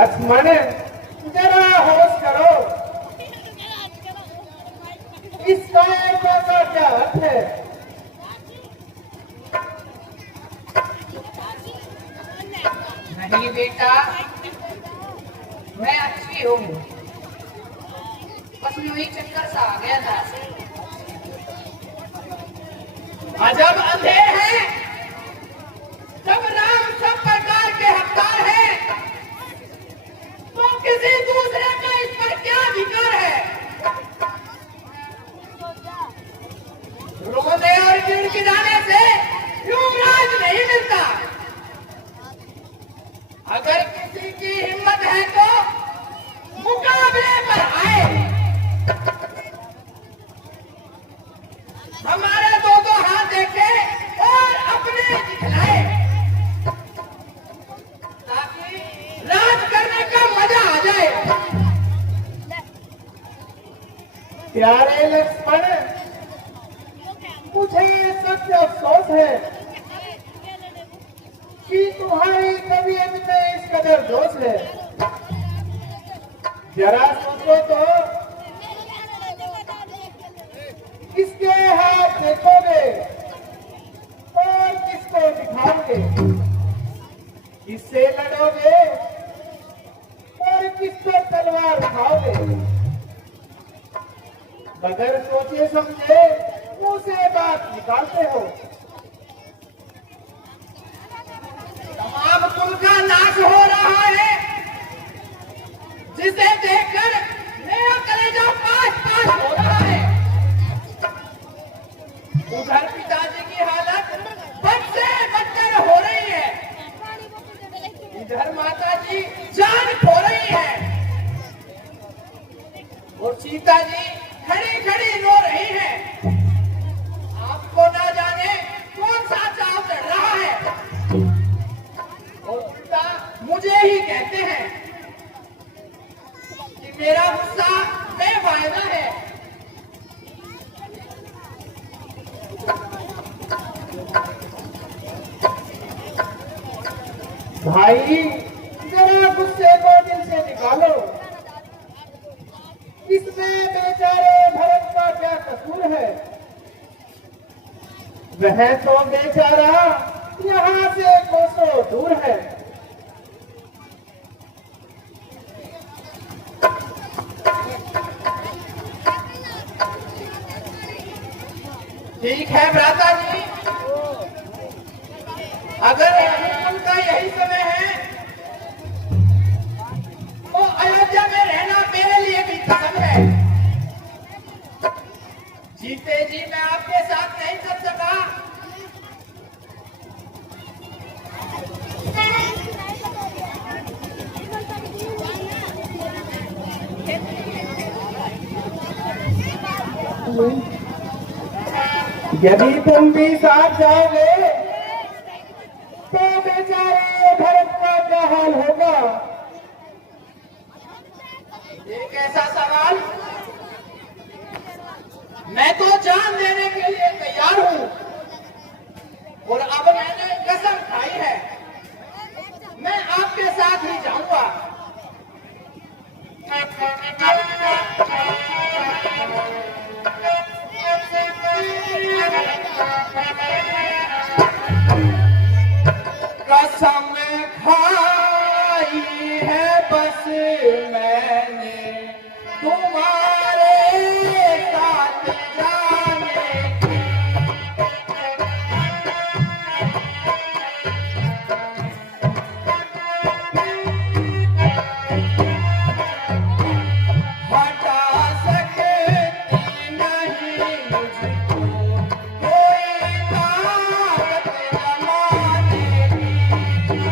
लक्ष्मण जरा होश करो, इस काय का क्या अर्थ है? नहीं बेटा, मैं अच्छी हूँ, बस यूं ही चक्कर सा आ गया था। अजब अंधे हैं, जब राम सब प्रकार के हकदार हैं, तो किसी दूसरे का इस पर क्या अधिकार है? रोने और गिड़गिड़ाने से युवराज नहीं मिलता। अगर किसी की हिम्मत है तो मुकाबले पर आए, हमारे दो हाथ देखे और अपने दिखलाए, ताकि राज करने का मजा आ जाए। प्यारे लक्ष्मण, मुझे ये सत्य अफसोस है कि तुम्हारी तबीयत में इस कदर जोश है। जरा सोचो तो, किसके हाथ देखोगे और किसको दिखाओगे, किससे लड़ोगे और किस पर तलवार उठाओगे। बगैर सोचे समझे मुंह से बात निकालते हो। तमाम कुल का नाश हो रहा है, जिसे देखकर मेरा कलेजा पास हो रहा है। उधर पिताजी की हालत बद से बदतर हो रही है, इधर माता जी जान खो रही है, और सीता जी खड़ी खड़ी रो रही है। आपको ना जाने कौन सा चाव चढ़ रहा है, और पिता मुझे ही कहते हैं कि मेरा गुस्सा बेफायदा है। भाई, जरा गुस्से को दिल से निकालो। इसमें बेचारे भरत का क्या कसूर है? वह तो बेचारा यहाँ से कोसों दूर है। ठीक है भ्राता जी, अगर उनका यही समय है तो अयोध्या में रहना मेरे लिए भी कसम है। जीते जी मैं आपके साथ नहीं चल सका, यदि तुम भी साथ जाओगे तो बेचारे भरत का क्या हाल होगा? एक ऐसा सवाल, मैं तो जान देने के लिए तैयार हूं, और अब मैंने कसम खाई है, मैं आपके साथ ही जाऊंगा। कसम खाई है बस मैंने तुम्हारे साथ जाने की। हटा सकती नहीं मुझको कोई ताकत जमाने की।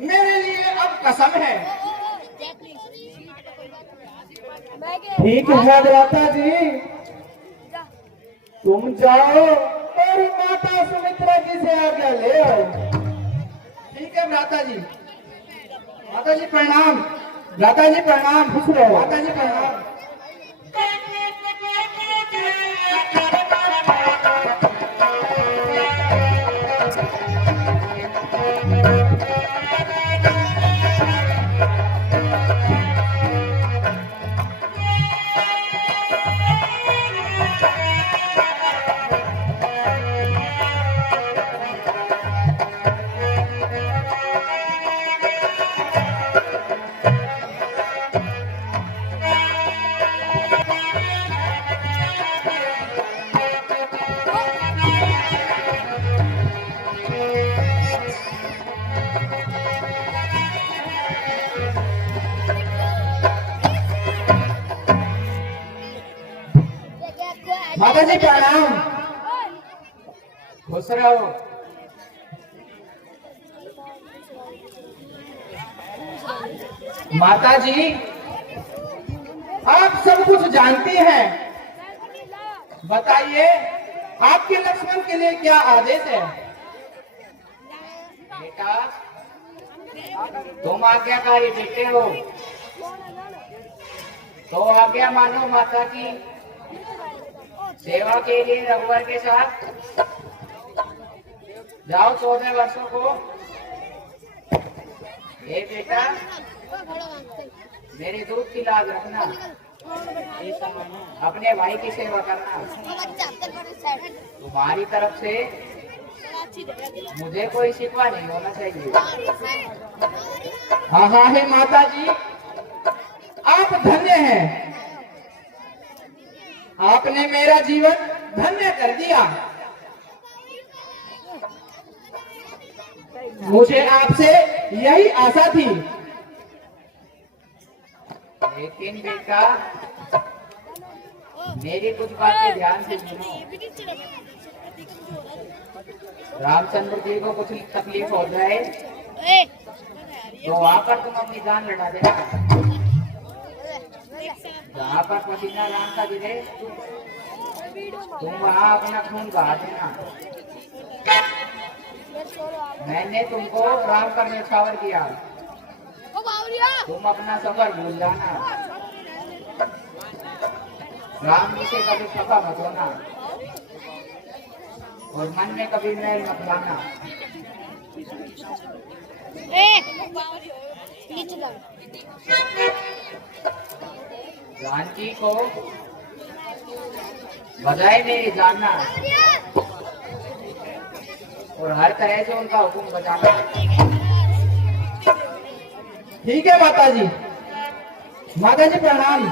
मेरे लिए अब कसम है। ठीक है भ्राता जी, तुम जाओ और माता सुमित्रा जी से आज्ञा ले आओ। ठीक है भ्राता जी। माता जी प्रणाम। भ्राता जी प्रणाम। खुश रहो। माता जी प्रणाम। माता जी प्रणाम। खुश रहो। माता जी आप सब कुछ जानती हैं, बताइए आपके लक्ष्मण के लिए क्या आदेश है? बेटा तुम आज्ञाकारी बेटे हो तो आज्ञा मानो माता की। सेवा के लिए रघुवर के साथ जाओ 14 वर्षों को। ये बेटा मेरे दूध की लाज रखना, अपने भाई की सेवा करना। तुम्हारी तरफ से मुझे कोई शिकवा नहीं होना चाहिए। हाँ हाँ है माता जी, आप धन्य हैं। आपने मेरा जीवन धन्य कर दिया। मुझे आपसे यही आशा थी। लेकिन बेटा मेरी कुछ बातें ध्यान से सुनो। रामचंद्र जी को कुछ तकलीफ हो जाए तो वहां पर तुम अपनी जान लड़ा देना। जहाँ पर पसीना राम का गिरे तुम वहाँ अपना खून बहा देना। मैंने तुमको राम का न्यौछावर किया, तुम अपना सफर भूल जाना। राम जी से कभी खफा मत होना और मन में कभी मैल मत लाना। जानकी को बजाय मेरी जानना और हर तरह से उनका हुक्म बजाना। ठीक है माता जी। माता जी प्रणाम।